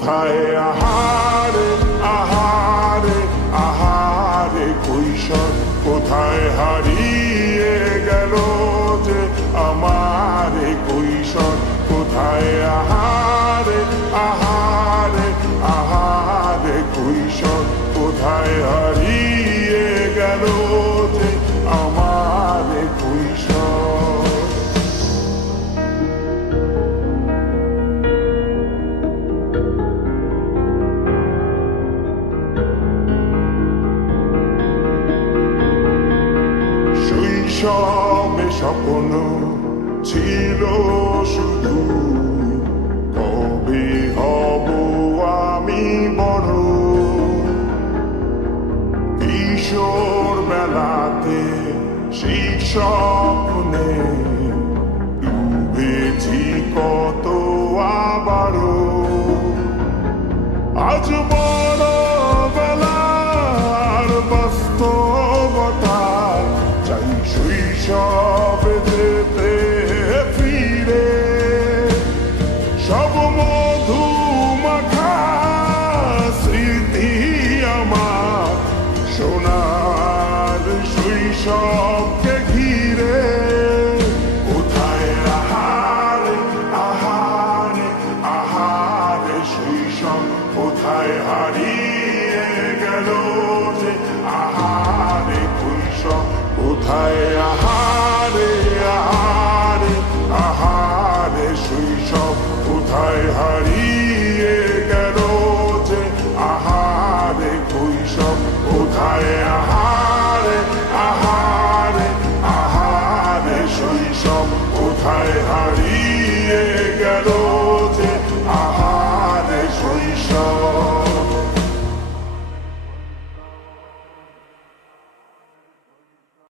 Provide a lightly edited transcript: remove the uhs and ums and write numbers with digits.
কোথায় আহারে আহারে আহারে কৈশোর কোথায় হারিয়ে গেল যে আমার কৈশোর কোথায় আহারে আহারে আহারে কৈশোর কোথায় হারিয়ে গেল যে আমার কৈশোর শৈশবে স্বপ্ন ছিল শুধু কবে হব আমি বড় কিশোর বেলাতে সেই স্বপ্নে ডুবেছি কত আবারও আজ বড় বেলার বাস্তবতায় চাই শৈশবে যেতে ফিরে সব মধু মাখা স্মৃতি আমার সোনার শৈশবকে ঘিরে কোথায় আহারে আহারে আহারে শৈশব কোথায় হারিয়ে গেল যে আহারে কৈশোর কোথায় আহারে আহারে আহারে শৈশব কোথায় হারিয়ে গেল যে আহারে কৈশোর কোথায় আহারে আহারে আহারে শৈশব কোথায় হারিয়ে গেল যে আহারে শৈশব